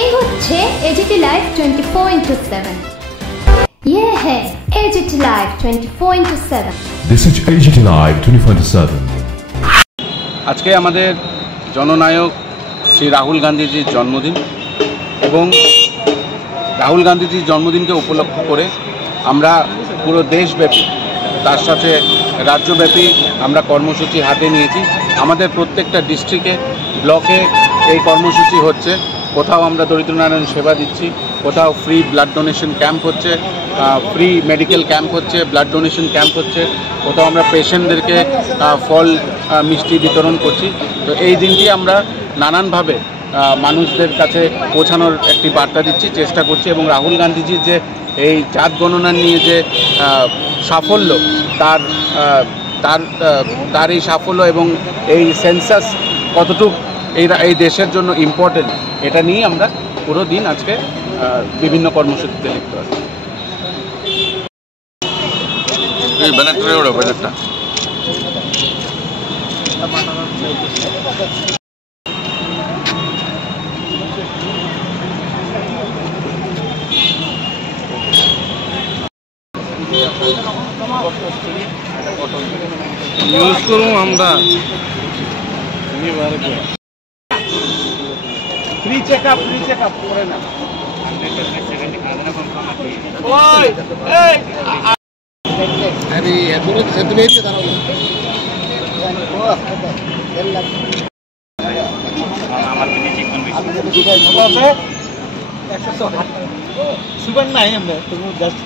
এই হচ্ছে AGT live 24/7। ये है AGT live 24/7। This is AGT Live 24/7। আজকে আমাদের জননায়ক শ্রী রাহুল গান্ধীজির জন্মদিন এবং রাহুল গান্ধীজির জন্মদিনকে উপলক্ষ করে আমরা পুরো দেশব্যাপী তার সাথে রাজ্যব্যাপী আমরা কর্মসূচি হাতে নিয়েছি। আমাদের প্রত্যেকটা ডিস্ট্রিক্টে ব্লকে এই কর্মসূচি হচ্ছে। কোথাও আমরা দরিদ্রনারায়ণ সেবা দিচ্ছি, কোথাও ফ্রি ব্লাড ডোনেশন ক্যাম্প হচ্ছে, ফ্রি মেডিকেল ক্যাম্প হচ্ছে, ব্লাড ডোনেশন ক্যাম্প হচ্ছে, কোথাও আমরা পেশেন্টদেরকে ফল মিষ্টি বিতরণ করছি। তো এই দিনটি আমরা নানানভাবে মানুষদের কাছে পৌঁছানোর একটি বার্তা দিচ্ছি, চেষ্টা করছি। এবং রাহুল গান্ধীজির যে এই জাত গণনা নিয়ে যে সাফল্য, তার এই সাফল্য এবং এই সেন্সাস কতটুকু এই দেশের জন্য ইম্পর্টেন্ট, এটা নিয়ে আমরা পুরো দিন আজকে বিভিন্ন কর্মসূচিতে লিপ্ত আছি। ইউজ করুন আমরা ফ্রি চেকআপ করে না। সুগার নাই আমরা জাস্ট